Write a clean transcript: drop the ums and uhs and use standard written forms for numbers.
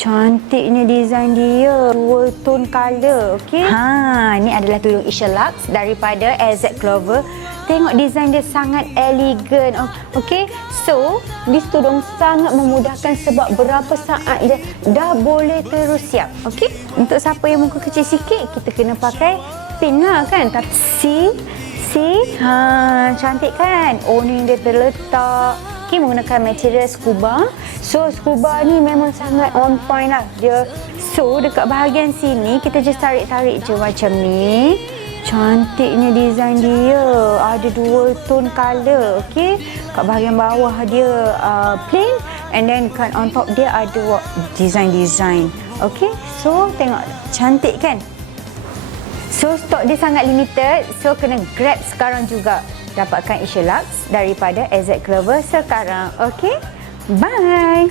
Cantiknya design dia. Dual tone color. Okey. Ni adalah tudung Isha Lux daripada AZ Clover. Tengok design dia sangat elegan. Okey. So, this tudung sangat memudahkan sebab berapa saat je dah boleh terus siap. Okey. Untuk siapa yang muka kecil sikit, kita kena pakai pin lah kan. Tapi see? Cantik kan? Awning dia terletak. Okay, menggunakan material scuba. So, scuba ni memang sangat on point lah dia. So, dekat bahagian sini, kita just tarik-tarik je macam ni. Cantiknya design dia. Ada dual tone color. Okay. Kat bahagian bawah dia plain. And then kat on top dia ada design-design. Okay. So, tengok. Cantik kan? So, stok dia sangat limited. So, kena grab sekarang juga. Dapatkan Isha Lux daripada AZ Clover sekarang. Okay? Bye!